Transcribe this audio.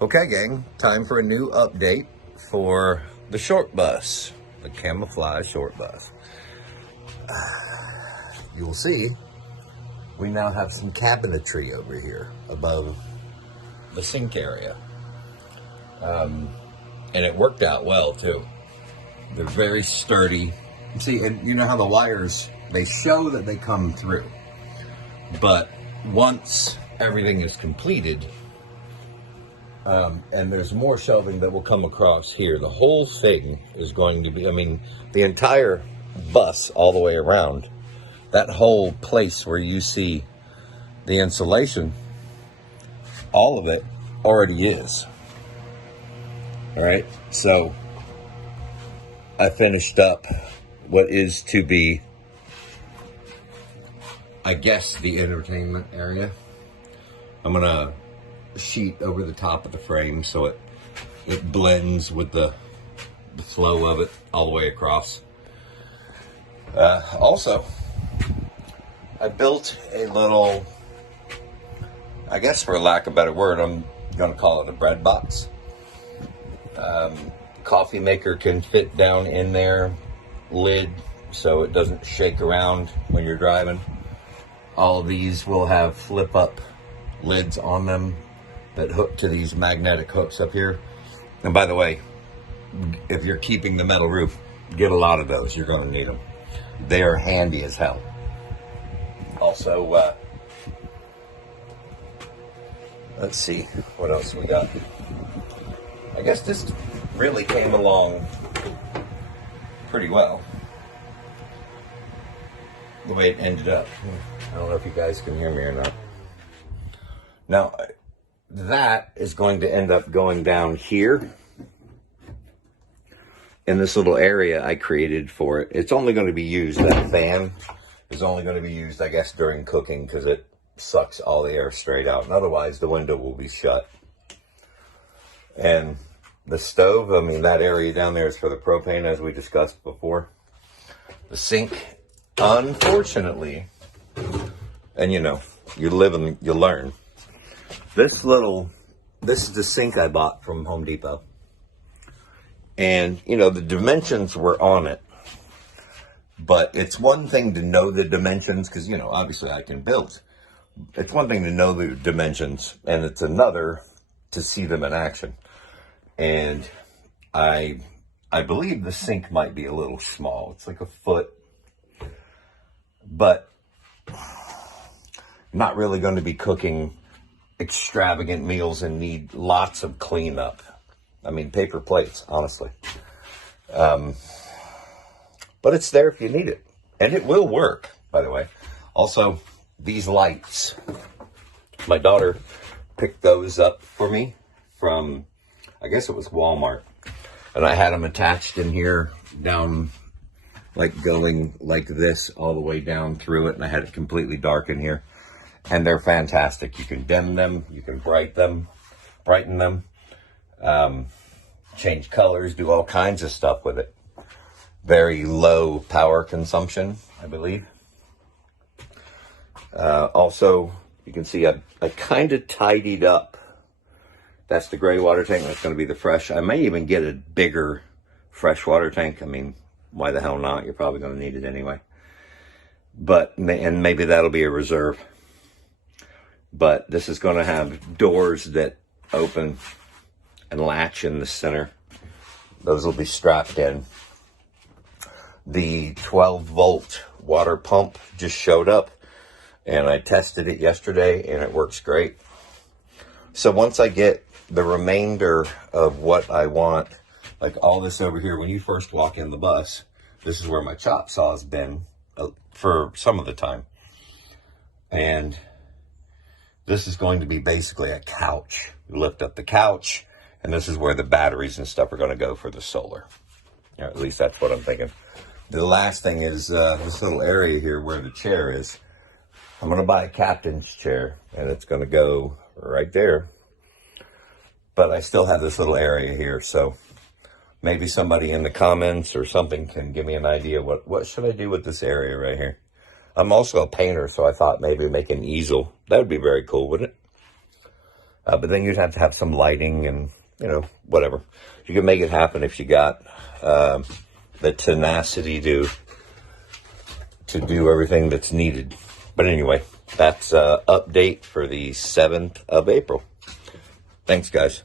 Okay, gang, time for a new update for the short bus, the camouflage short bus. You will see we now have some cabinetry over here above the sink area. And it worked out well too. They're very sturdy. See, and you know how the wires, they show that they come through. But once everything is completed, and there's more shelving that will come across here, the whole thing is going to be, I mean, the entire bus all the way around, that whole place where you see the insulation, all of it already is. All right, so I finished up what is to be, I guess, the entertainment area. I'm gonna sheet over the top of the frame so it blends with the flow of it all the way across. Also, I built a little, I guess for lack of a better word, I'm gonna call it a bread box. Coffee maker can fit down in there, lid so it doesn't shake around when you're driving. All of these will have flip up lids on them that hook to these magnetic hooks up here. And by the way, if you're keeping the metal roof, get a lot of those. You're going to need them. They are handy as hell. Also, let's see what else we got. I guess this really came along pretty well, the way it ended up. I don't know if you guys can hear me or not. Now, that is going to end up going down here in this little area I created for it. It's only going to be used, that fan is only going to be used, I guess, during cooking because it sucks all the air straight out. And otherwise, the window will be shut. And the stove, I mean, that area down there is for the propane, as we discussed before. The sink, unfortunately, and you know, you live and you learn. This is the sink I bought from Home Depot. And, you know, the dimensions were on it. But it's one thing to know the dimensions, because, you know, obviously I can build. It's one thing to know the dimensions, and it's another to see them in action. And I believe the sink might be a little small. It's like a foot. But not really going to be cooking extravagant meals and need lots of cleanup. I mean, paper plates, honestly. But it's there if you need it. And it will work, by the way. Also, these lights. My daughter picked those up for me from, I guess it was Walmart. And I had them attached in here, down, like going like this all the way down through it. And I had it completely dark in here. And they're fantastic. You can dim them, you can brighten them, change colors, do all kinds of stuff with it. Very low power consumption, I believe. Also, you can see I kind of tidied up. That's the gray water tank. That's going to be the fresh. I may even get a bigger fresh water tank. I mean, why the hell not? You're probably going to need it anyway. And maybe that'll be a reserve. But this is going to have doors that open and latch in the center. Those will be strapped in. The 12-volt water pump just showed up, and I tested it yesterday, and it works great. So once I get the remainder of what I want, like all this over here, when you first walk in the bus, this is where my chop saw has been for some of the time. And this is going to be basically a couch. You lift up the couch, and this is where the batteries and stuff are going to go for the solar. Or at least that's what I'm thinking. The last thing is this little area here where the chair is. I'm going to buy a captain's chair, and it's going to go right there. But I still have this little area here, so maybe somebody in the comments or something can give me an idea. What should I do with this area right here? I'm also a painter, so I thought maybe make an easel. That would be very cool, wouldn't it? But then you'd have to have some lighting and, you know, whatever. You can make it happen if you got the tenacity to do everything that's needed. But anyway, that's update for the 7th of April. Thanks, guys.